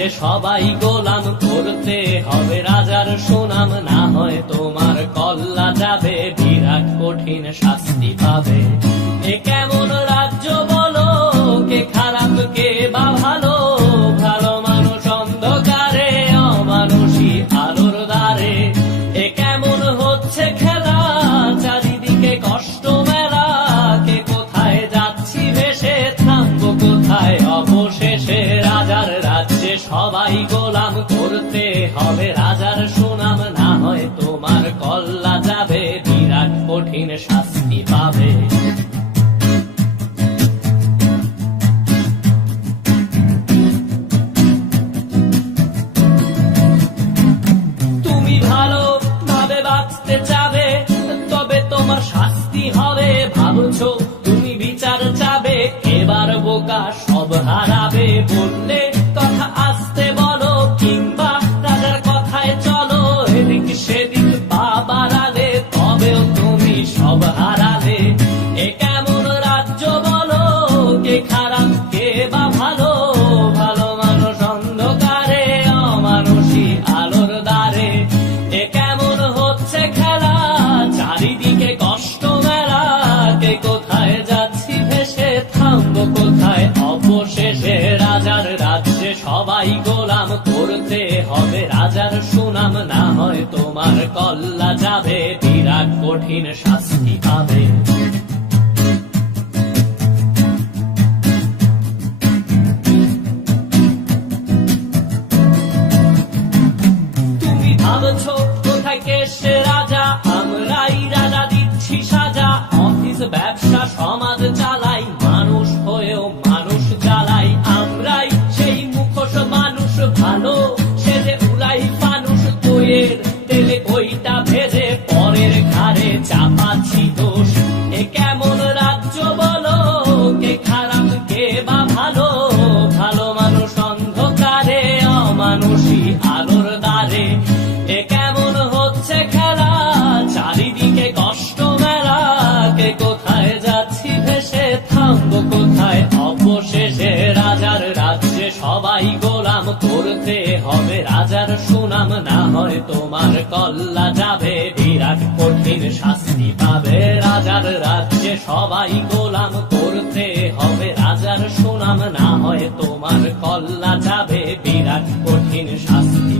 রাজ্যে সবাই গোলাম, করতে হবে রাজার সুনাম, না হয় তোমার কল্লা যাবে, বিরাট কঠিন শাস্তি পাবে। এ কেমন রাজ্য বলো, কে খারাপ কে বা ভালো, ভালো মানুষ অন্ধকারে, অমানুষী আলোর দ্বারে। এ কেমন হচ্ছে খেলা, চারিদিকে কষ্ট মেলা, কে কোথায় যাচ্ছি ভেসে, থামবো কোথায় অবশেষে। রাজার রাজ্যে সবাই গোলাম, করতে হবে রাজার সুনাম, না হয় তোমার কল্লা যাবে, বিরাট কঠিন শাস্তি পাবে। তুমি ভালো ভাবে বাঁচতে চাবে, তবে তোমার শাস্তি হবে। ভাবছো তুমি বিচার চাবে, এবার বোকা সব হারাবে। বললে কথা আসতে বলো, কিংবা রাজার কথায় চলো, এদিক সেদিক পা বাড়ালে, তবেও তুমি সব হারালে। এ কেমন রাজ্য বলো, কে খারাপ কে বা ভালো, ভালো মানুষ অন্ধকারে, অমানুষী আলোর দ্বারে। এ কেমন হচ্ছে খেলা, চারিদিকে কষ্ট মেলা, কে কোথায় যাচ্ছি ভেসে, থামবো কোথায় অবশেষে। রাজার রাজ্যে সবাই গোলাম, করতে হবে রাজার সুনাম, না হয় তোমার কল্লা যাবে, বিরাট কঠিন শাস্তি পাবে। তুমি ভাবছো কোথায় কে সে রাজা, আমরাই রাজা দিচ্ছি সাজা। অফিস ব্যবসা সমাজ চালাই, মানুষ হয়েও মানুষ জ্বালাই। আমরাই সেই মুখোশ মানুষ ভালো, সেজে উড়াই মানুষ দইয়ের তেলে, ওইটা ভেজে পরের ঘাড়ে চাপাচ্ছি দোষ। এ কেমন রাজ্য বলো, কে খারাপ কে বা ভালো, ভালো মানুষ অন্ধকারে, অমানুষী আলোর দ্বারে। এ কেমন হচ্ছে খেলা, চারিদিকে কষ্ট মেলা, কে কোথায় যাচ্ছি ভেসে, থামবো কোথায় অবশেষে। রাজার রাজ্যে সবাই গোলাম, করতে হবে রাজার সুনাম, না হয় তোমার কল্লা যাবে, বিরাট কঠিন শাস্তি পাবে। রাজার রাজ্যে সবাই গোলাম, করতে হবে রাজার সুনাম, না হয় তোমার কল্লা যাবে, বিরাট কঠিন শাস্তি।